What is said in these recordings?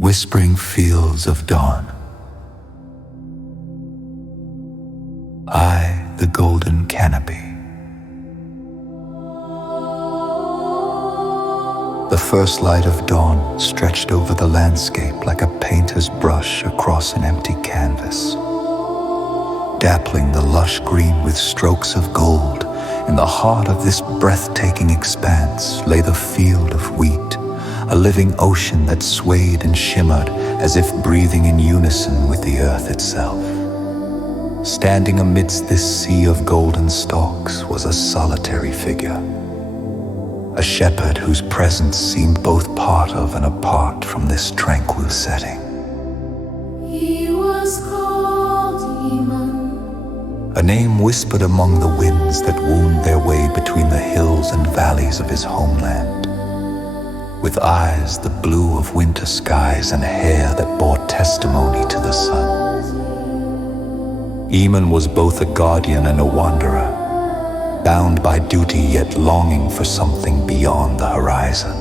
Whispering fields of dawn. I, the golden canopy. The first light of dawn stretched over the landscape like a painter's brush across an empty canvas. Dappling the lush green with strokes of gold, in the heart of this breathtaking expanse lay the field of wheat, a living ocean that swayed and shimmered as if breathing in unison with the earth itself. Standing amidst this sea of golden stalks was a solitary figure, a shepherd whose presence seemed both part of and apart from this tranquil setting. He was called Iman, a name whispered among the winds that wound their way between the hills and valleys of his homeland. With eyes the blue of winter skies and hair that bore testimony to the sun. Iman was both a guardian and a wanderer, bound by duty yet longing for something beyond the horizon.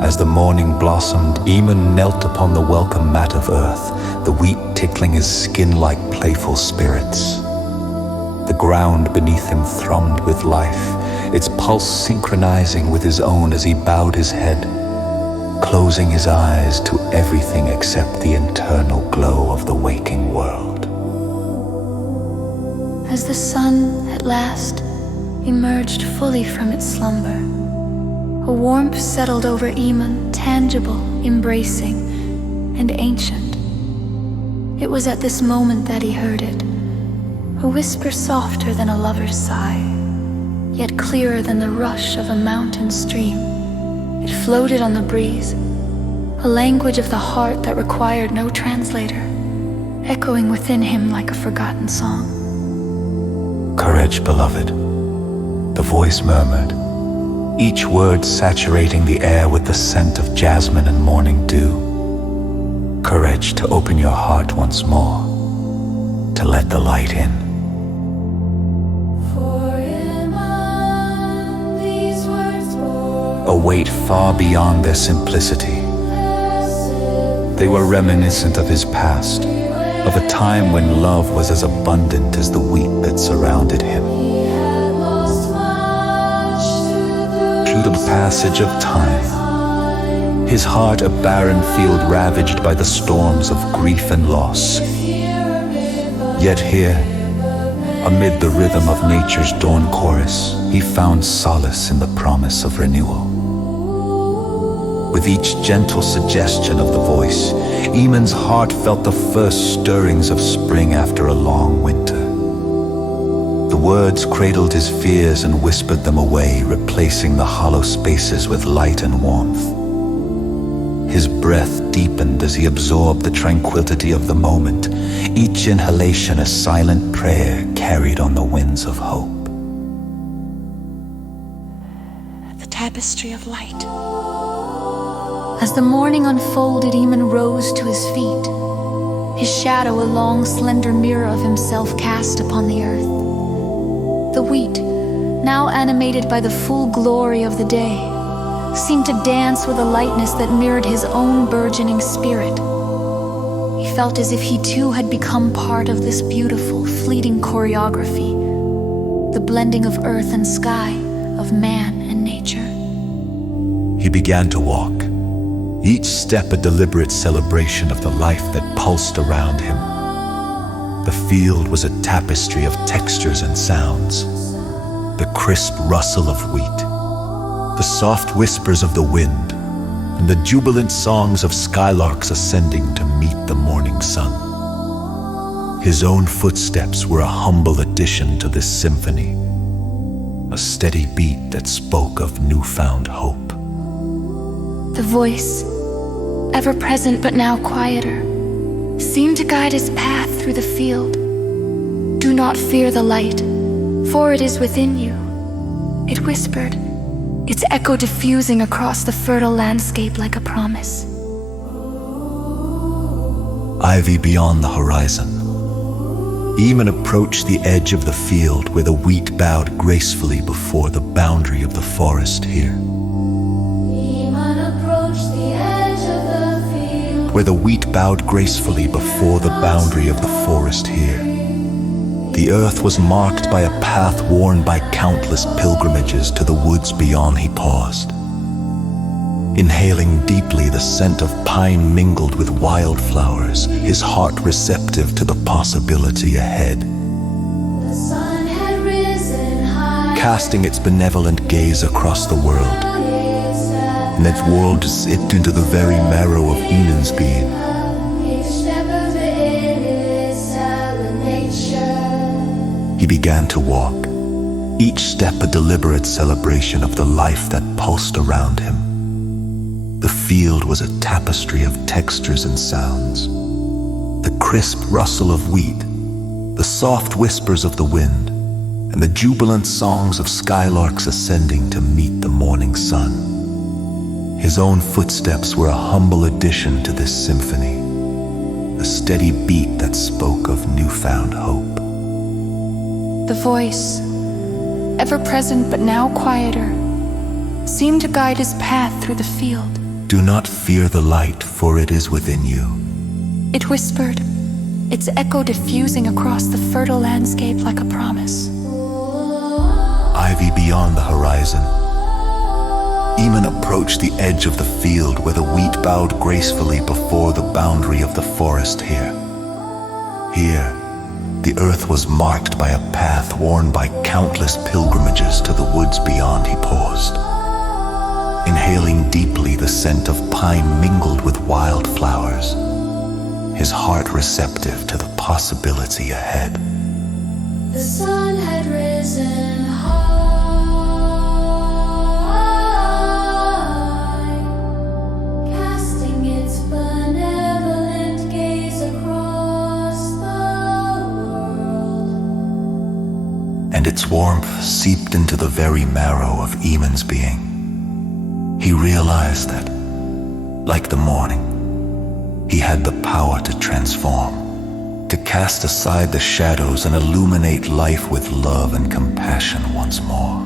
As the morning blossomed, Iman knelt upon the welcome mat of earth, the wheat tickling his skin like playful spirits. The ground beneath him thrummed with life, its pulse synchronizing with his own as he bowed his head, closing his eyes to everything except the internal glow of the waking world. as the sun at last emerged fully from its slumber, a warmth settled over Iman, tangible, embracing, and ancient. It was at this moment that he heard it, a whisper softer than a lover's sigh, yet clearer than the rush of a mountain stream. It floated on the breeze, a language of the heart that required no translator, echoing within him like a forgotten song. Courage, beloved, the voice murmured, each word saturating the air with the scent of jasmine and morning dew. Courage to open your heart once more, to let the light in. A weight far beyond their simplicity. They were reminiscent of his past, of a time when love was as abundant as the wheat that surrounded him. Through the passage of time, his heart a barren field ravaged by the storms of grief and loss. Yet here, amid the rhythm of nature's dawn chorus, he found solace in the promise of renewal. With each gentle suggestion of the voice, Iman's heart felt the first stirrings of spring after a long winter. The words cradled his fears and whispered them away, replacing the hollow spaces with light and warmth. His breath deepened as he absorbed the tranquility of the moment, each inhalation a silent prayer carried on the winds of hope. The tapestry of light. As the morning unfolded, Iman rose to his feet, his shadow a long, slender mirror of himself cast upon the earth. The wheat, now animated by the full glory of the day, seemed to dance with a lightness that mirrored his own burgeoning spirit. He felt as if he too had become part of this beautiful, fleeting choreography, the blending of earth and sky, of man and nature. He began to walk, each step a deliberate celebration of the life that pulsed around him. The field was a tapestry of textures and sounds, the crisp rustle of wheat, the soft whispers of the wind, and the jubilant songs of skylarks ascending to meet the morning sun. His own footsteps were a humble addition to this symphony, a steady beat that spoke of newfound hope. The voice, ever present but now quieter, seemed to guide his path through the field. Do not fear the light, for it is within you, it whispered, its echo diffusing across the fertile landscape like a promise. Ivy beyond the horizon. Iman approached the edge of the field where the wheat bowed gracefully before the boundary of the forest here. Iman approached where the wheat bowed gracefully before the boundary of the forest here. The earth was marked by a path worn by countless pilgrimages to the woods beyond. He paused. Inhaling deeply, the scent of pine mingled with wildflowers, his heart receptive to the possibility ahead. The sun had risen high, Casting its benevolent gaze across the world, and that world sipped into the very marrow of Enan's being. He began to walk, each step a deliberate celebration of the life that pulsed around him. The field was a tapestry of textures and sounds. The crisp rustle of wheat, the soft whispers of the wind, and the jubilant songs of skylarks ascending to meet the morning sun. His own footsteps were a humble addition to this symphony, a steady beat that spoke of newfound hope. the voice, ever present but now quieter, seemed to guide his path through the field. Do not fear the light, for it is within you. It whispered, its echo diffusing across the fertile landscape like a promise. Ivy beyond the horizon. Eamon approached the edge of the field where the wheat bowed gracefully before the boundary of the forest here. Here, the earth was marked by a path worn by countless pilgrimages to the woods beyond. He paused. Inhaling deeply, the scent of pine mingled with wildflowers, his heart receptive to the possibility ahead. The sun had risen high, casting its benevolent gaze across the world. And its warmth seeped into the very marrow of Eamon's being. He realized that, like the morning, he had the power to transform, to cast aside the shadows and illuminate life with love and compassion once more.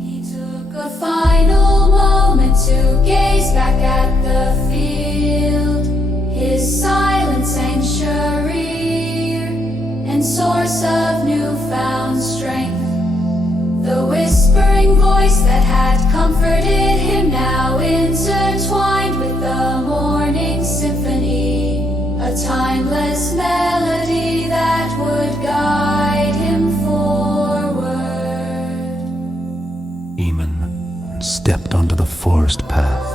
He took a final moment to gaze back at the field, his silent sanctuary and source of newfound strength. The whispering voice that had comforted him now intertwined with the morning symphony, a timeless melody that would guide him forward. Eamon stepped onto the forest path,